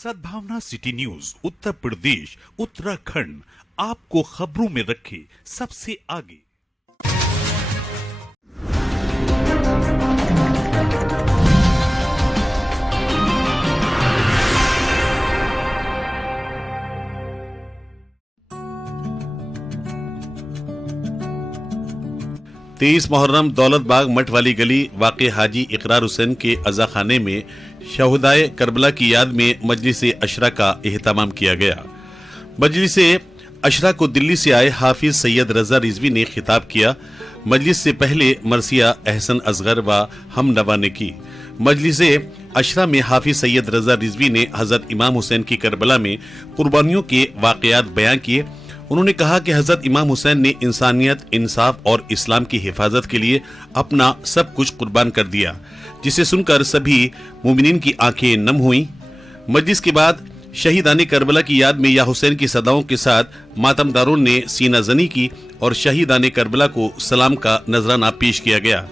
सद्भावना city news Uttar Pradesh Uttarakhand आपको खबरों में रखे सबसे आगे। तेईस मुहर्रम दौलत बाग मठ वाली गली वाक़े हाजी इकरार हुसैन के अज़ा खाने में शहुदाए करबला की याद में मजलिस अशरा का एहतमाम किया गया। मजलिस अशरा को दिल्ली से आए हाफिज सैयद रजा रिजवी ने खिताब किया। मजलिस से पहले मरसिया एहसन असगर व हम नवा ने की। मजलिस अशरा में हाफिज सैयद रजा रिजवी ने हजरत इमाम हुसैन की करबला में कुर्बानियों के वाक़यात बयां किए। उन्होंने कहा कि हजरत इमाम हुसैन ने इंसानियत, इंसाफ और इस्लाम की हिफाजत के लिए अपना सब कुछ कुर्बान कर दिया, जिसे सुनकर सभी मुमिनीन की आंखें नम हुईं। मजलिस के बाद शहीदाने करबला की याद में या हुसैन की सदाओं के साथ मातमदारों ने सीना जनी की और शहीदाने करबला को सलाम का नजराना पेश किया गया।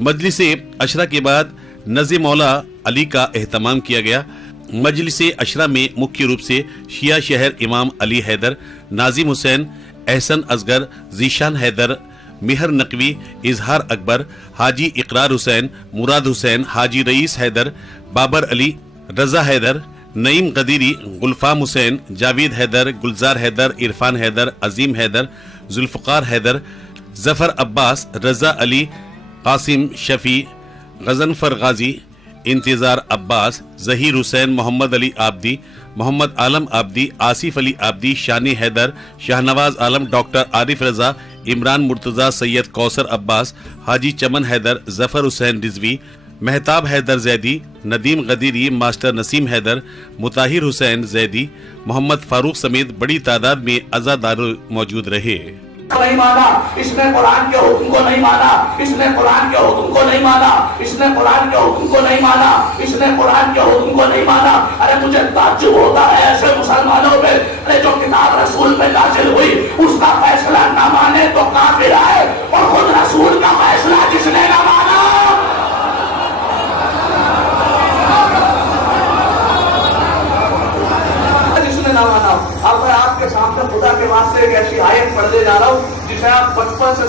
मजलिस अशरा के बाद नज़े मौला अली का एहतमाम किया गया। मजलिस अशरा में मुख्य रूप से शिया शहर इमाम अली हैदर, नाजिम हुसैन, एहसन असगर, जीशान हैदर, मिहर नकवी, इजहार अकबर, हाजी इकरार हुसैन, मुराद हुसैन, हाजी रईस हैदर, बाबर अली, रजा हैदर, नईम गदीरी, गुलफाम हुसैन, जावेद हैदर, गुलजार हैदर, इरफान हैदर, अजीम हैदर, जुल्फकार हैदर, जफर अब्बास, रजा अली, कासिम शफी, गजनफर गाजी, इंतजार अब्बास, जहीर हुसैन, मोहम्मद अली आबदी, मोहम्मद आलम आबदी, आसिफ अली आबदी, शानी हैदर, शाहनवाज आलम, डॉक्टर आरिफ रजा, इमरान मुर्तजा, सैयद कौसर अब्बास, हाजी चमन हैदर, जफर हुसैन रिजवी, महताब हैदर जैदी, नदीम गदीरी, मास्टर नसीम हैदर, मुताहिर हुसैन जैदी, मोहम्मद फारूक समेत बड़ी तादाद में अज़ादार मौजूद रहे। नहीं माना, इसने कुरान के हुक्म को नहीं माना, इसने कुरान के हुक्म को नहीं माना, इसने कुरान के हुक्म को नहीं माना, इसने कुरान के हुक्म को नहीं माना। अरे मुझे ताज्जुब होता है ऐसे मुसलमानों पे, अरे जो किताब रसूल पे नाजिल हुई उसका फैसला न माने तो काफिर है, और खुद रसूल का फैसला जिसने न माना अब मैं आपके सामने खुदा के वास्ते एक ऐसी आयत पढ़ने जा रहा हूँ जिसे आप बचपन से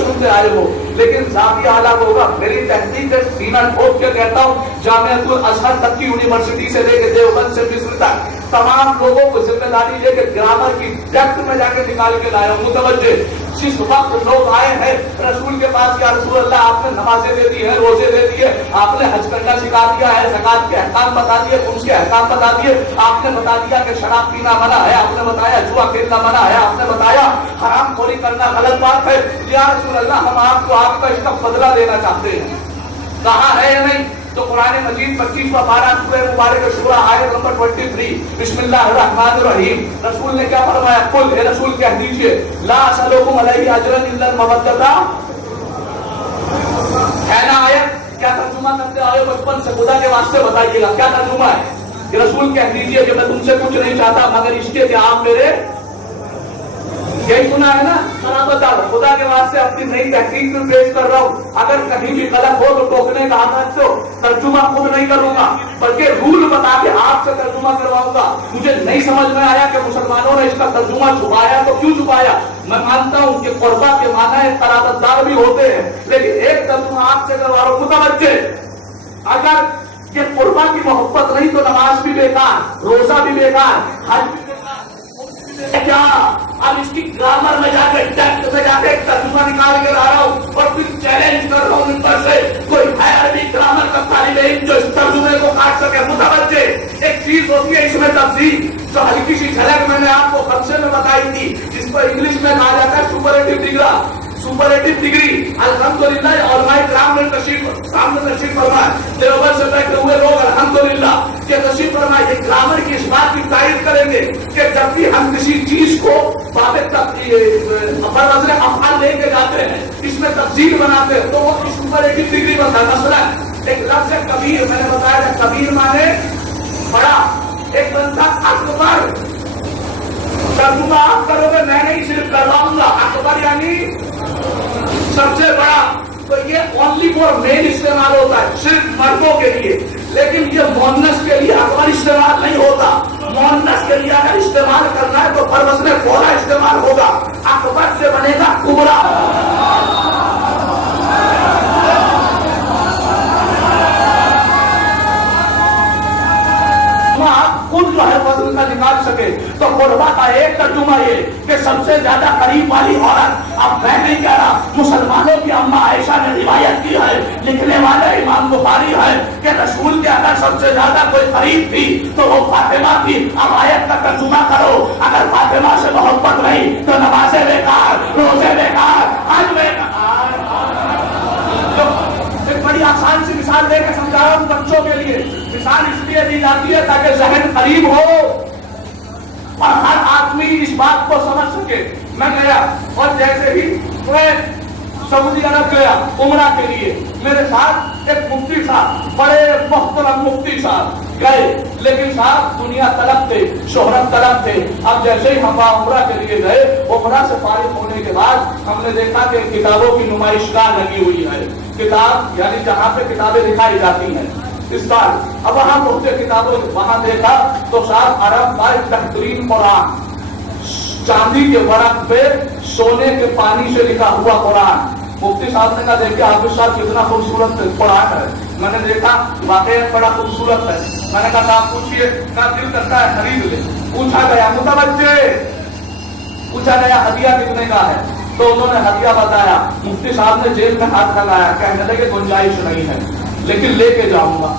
सुनते आए हो, लेकिन जाती आला होगा। मेरी तहकीक से सीना ठोक के कहता हूँ, जामिअतुल अज़हर तक की यूनिवर्सिटी से लेकर देवबंद से मिस्र तक तमाम लोगों को जिम्मेदारी लेकर ग्रामर की डेप्थ में जाके निकाल के लाया। मुतवज्जे जिस वक्त लोग आए हैं रसूल के पास, या रसूल अल्लाह आपने नमाजें दे दी है, रोजे दे दिए, आपने हज करना सिखा दिया है, ज़कात के अहकाम बता दिए, उसके अहकाम बता दिए, आपने बता दिया कि शराब पीना मना है, आपने बताया जुआ खेलना मना है, आपने बताया हराम खोरी करना गलत बात है। या रसूल अल्लाह हम आपको आपका इसका बदला देना चाहते हैं, कहा है या नहीं? तो कुरान मजीद 25वां पारा सूरह मुबारक सूरा आयत नंबर 23 बिस्मिल्लाहिर्रहमानिर्रहीम रसूल ने क्या फरमाया? कुल हे रसूल कह दीजिए ला असलुकुम अलैहि अजरन इल्ला मवद्दता। है ना आयत? क्या तर्जुमा करते आए बचपन से? खुदा के वास्ते बताइएगा क्या तर्जुमा है? कि रसूल कह दीजिए कि मैं तुमसे कुछ नहीं चाहता मगर इसके कि आप मेरे, यही सुना है ना? बता खुदा के वास्ते अपनी नई तहकीक में पेश कर रहा हूँ। अगर कहीं भी गलत हो तो टोकने का आदत तो तर्जुमा खुद नहीं करूंगा, बल्कि रूल बता के आपसे तर्जुमा करवाऊंगा। मुझे नहीं समझ में आया कि मुसलमानों ने इसका तर्जुमा छुपाया, तो क्यों छुपाया? मैं मानता हूँ कि कुर्बा के माना तरादतदार भी होते हैं, लेकिन एक तर्जुमा आपसे करवा रहा हूँ। मुतवज्जे, अगर ये कुर्बा की मोहब्बत नहीं तो नमाज भी बेकार, रोजा भी बेकार, हज भी बेकार। क्या अब इसकी ग्रामर में जाके टेक्स्ट में जाके तर्जुमा निकाल के ला रहा हूँ और फिर चैलेंज कर रहा हूँ इन पर से कोई है अरबी ग्रामर का तालिब इल्म जो इस तर्जुमे को काट सके। मुतवज्जे, एक चीज होती है इसमें तब्दील, तो हल्की सी झलक मैंने आपको खमसे में बताई थी, जिसको इंग्लिश में कहा जाता है सुपरलेटिव डिग्री। अल्हम्दुलिल्लाह ऑलमाई कराम ने तशरीफ फरमाया, देवबंद से बैठे हुए लोग अल्हम्दुलिल्लाह के तशरीफ फरमाया। ये ग्रामर की इस बात की तारीफ करेंगे कि जब भी हम किसी चीज को बातें बरवज़्र अफ़आल लेके जाते हैं, इसमें तफसील बनाते हैं, तो वो सुपरलेटिव डिग्री बनता है। मसलन एक लफ्ज़ है कबीर, मैंने बताया था कबीर माने बड़ा, एक बनता अकबर। तर्जुमा आप करोगे, मैं नहीं सिर्फ करवाऊंगा। अकबर यानी सबसे बड़ा, तो ये ओनली फॉर मेल इस्तेमाल होता है, सिर्फ मर्दों के लिए। لیکن یہ مونس کے لیے اکبر استعمال نہیں ہوتا. مونس کے لیے اگر استعمال کرنا ہے تو پر وزن کولا استعمال ہوگا. اکبر سے بنے گا کبرا. خود جو ہے وزن کا نکال سکے تو قربا کا ایک ترجمہ یہ کہ سب سے زیادہ قریب والی عورت. اب میں نہیں کہہ رہا, مسلمانوں کی اماں عائشہ نے روایت کی ہے, لکھنے والے امام بخاری ہے کہ رسول کے اگر سب سے زیادہ کوئی قریب تھی تو وہ فاطمہ تھی. اب آیت کا ترجمہ کرو, اگر فاطمہ سے محبت نہیں تو نمازیں بیکار, روزے بیکار, حج بیکار. ایک بڑی آسان سی مثال دے کے سمجھا رہا ہوں بچوں کے لیے. مثال اس لیے دی جاتی ہے تاکہ ذہن قریب ہو اور ہر آدمی اس بات کو سمجھ سکے. میں گیا اور جیسے ہی میں سعودی عرب گیا عمرہ کے لیے, میرے ساتھ ایک مفتی صاحب, بڑے محترم مفتی صاحب گئے, لیکن صاحب دنیا طلب تھے, شہرت طلب تھے. اب جیسے ہی ہم عمرہ کے لیے گئے, عمرہ سے فارغ ہونے کے بعد ہم نے دیکھا کہ کتابوں کی نمائشگاہ لگی ہوئی ہے. کتاب یعنی جہاں پہ کتابیں دکھائی جاتی ہیں اس بار. اب وہاں پہنچے کتابوں, وہاں دیکھا تو صاحب عرب کا ایک بہترین قرآن, چاندی کے ورق پہ سونے کے پانی سے لکھا ہوا قرآن. مفتی صاحب نے کہا دیکھیے حافظ صاحب کتنا خوبصورت قرآن ہے. میں نے دیکھا واقعی بڑا خوبصورت ہے. میں نے کہا صاحب پوچھیے, کہا دل کرتا ہے خرید لے. پوچھا گیا متوجہ, پوچھا گیا ہدیہ کتنے کا ہے, تو انہوں نے ہدیہ بتایا. مفتی صاحب نے جیب میں ہاتھ لگایا, کہنے لگے گنجائش نہیں ہے لیکن لے کے جاؤں گا.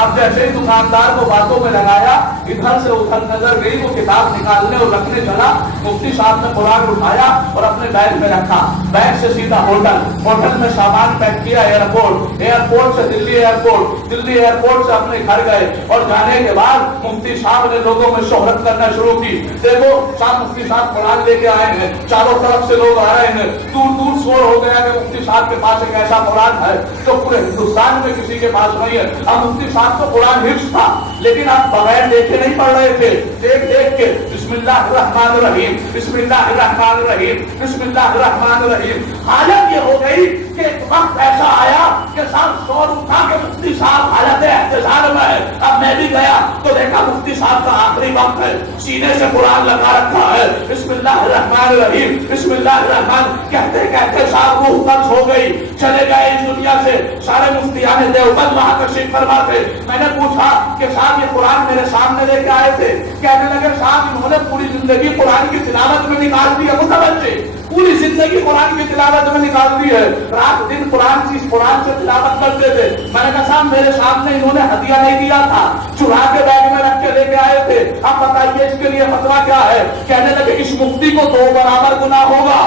اب جیسے ہی دکاندار کو باتوں میں لگایا, ادھر سے ادھر نظر گئی, وہ کتاب نکالنے اور رکھنے چلا. مفتی صاحب نے قرآن اٹھایا اور اپنے بیگ میں رکھا. بیگ سے سیدھا ہوٹل, ہوٹل میں سامان پیک کیا ایئرپورٹ, ایئرپورٹ سے دلی ایئرپورٹ, دلی ایئرپورٹ سے اپنے گھر گئے. اور جانے کے بعد مفتی صاحب نے لوگوں میں شہرت کرنا شروع کی. دیکھو صاحب مفتی صاحب قرآن لے کے آئے ہیں, چاروں طرف سے لوگ آ رہے ہیں. دور دور شور ہو گیا کہ مفتی صاحب کے پاس ایک ایسا قرآن ہے جو پورے ہندوستان میں کسی کے پاس نہیں ہے. اب مفتی صاحب تو قرآن حفظ تھا لیکن آپ بغیر دیکھے نہیں پڑھ رہے تھے, دیکھ دیکھ کے بسم اللہ الرحمن الرحیم, بسم اللہ الرحمن الرحیم, بسم اللہ الرحمن الرحیم. حالت یہ ہو گئی کہ ایک وقت ایسا آیا کہ صاحب شور اٹھا کے مفتی صاحب حالت احتضار میں ہے. اب میں بھی گیا تو دیکھا مفتی صاحب کا آخری وقت ہے, سینے سے قرآن لگا رکھا ہے, بسم اللہ الرحمن الرحیم, بسم اللہ الرحمن کہتے کہتے صاحب روح قبض ہو گئی, چلے گئے اس دنیا سے. سارے مفتیان دیوبند وہاں تشریف فرما تھے. میں نے پوچھا کہ صاحب یہ قرآن میرے سامنے لے کے آئے تھے, کہنے لگے صاحب انہوں نے پوری زندگی قرآن کی تلاوت میں نکال دی ہے. متوجہ, پوری زندگی قرآن کی تلاوت میں نکال دی ہے, رات دن قرآن سے تلاوت کرتے تھے. میں نے کہا صاحب میرے سامنے انہوں نے ہدیہ نہیں دیا تھا, چرا کے بیگ میں رکھ کے لے کے آئے تھے. اب بتائیے اس کے لیے فتویٰ کیا ہے؟ کہنے لگے اس مفتی کو 2 برابر گناہ ہوگا.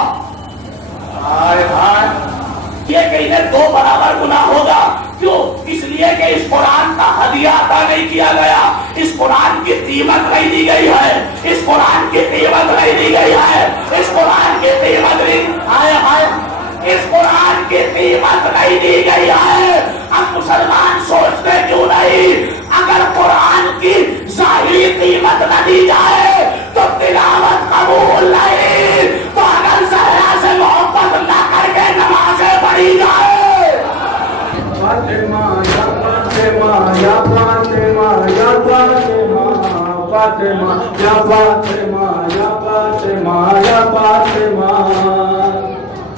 ہائے ہائے, یہ کہ انہیں 2 برابر گناہ ہوگا. کیوں؟ اس لیے کہ اس قرآن کا ہدیہ عطا نہیں کیا گیا, اس قرآن کی قیمت نہیں دی گئی ہے, اس قرآن کی قیمت نہیں دی گئی ہے, اس قرآن کی قیمت نہیں, ہائے ہائے, اس قرآن کی قیمت نہیں دی گئی ہے. اب مسلمان سوچتے کیوں نہیں, اگر قرآن کی ظاہری قیمت نہ دی جائے تو تلاوت قبول نہیں, تو اگر زہرا سے محبت نہ کر کے نمازیں پڑھی جائے. فاطمہ یا فاطمہ یا فاطمہ یا فاطمہ, فاطمہ یا فاطمہ یا فاطمہ یا فاطمہ,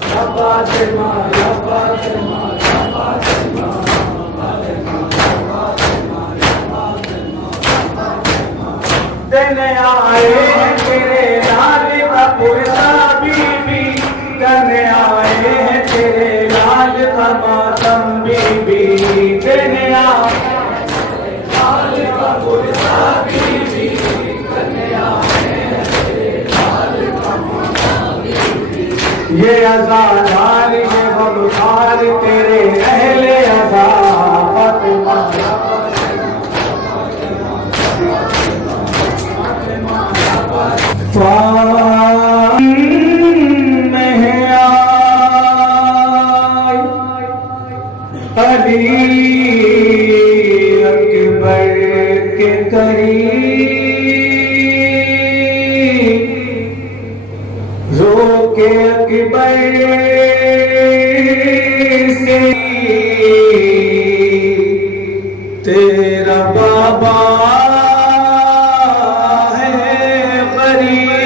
یا فاطمہ یا فاطمہ یا فاطمہ, دینے آئے ہیں تیرے لال کا پرسا بی بی, کرنے آئے ہیں تیرے لال کا ماتم بی بی, دینے آئے ہیں تیرے لال کا پرسا بی بی, کرنے آئے ہیں تیرے لال کا ماتم بی بی. یہ عزادار یہ غمخار تیرے اہل عزا, فاطمہ علی اکبر کے قریب رو کے اکبر سے बा है गरीब,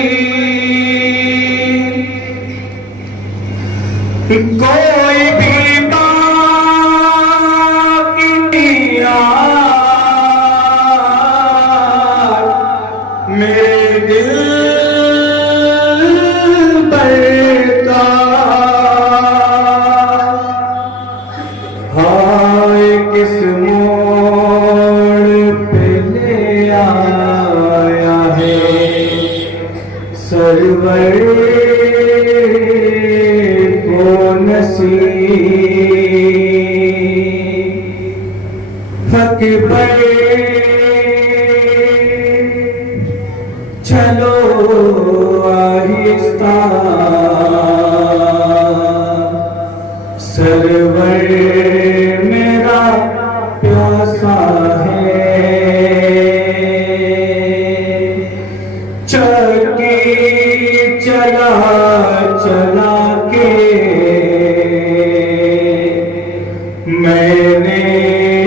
कोई भी बाकी नहीं यार मेरे दिल बरका। हाय किस मोड़ पे ले आया है सरवर को नसीब। हक पर चलो आहिस्ता सरवर मेरा प्यासा है। चलके चला चला के मैंने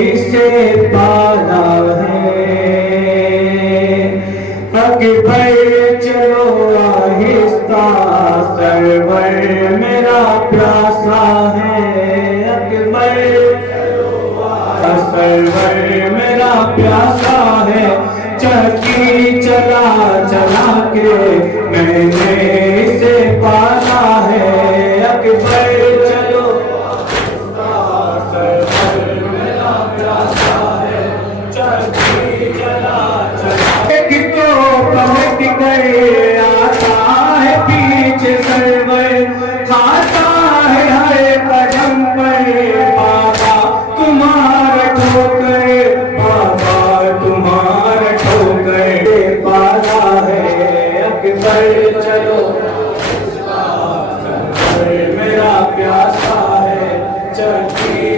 इसे पाला है। अकबर चलो आहिस्ता सरवर मेरा प्यासा है। अकबर सरवर मेरा प्यासा है। चलकी चला चला के मैंने इसे पाला है। अकबर चलो सरवर मेरा प्यासा है। चलकी चला चला के तो पलट गए आता है पीछे सरवर खाता है हर कदम पर बाबा तुम्हारा ठोकर। बाबा तुम्हारा ठोकर पाला है। अकबर चलो सरवर मेरा प्यासा है। चलती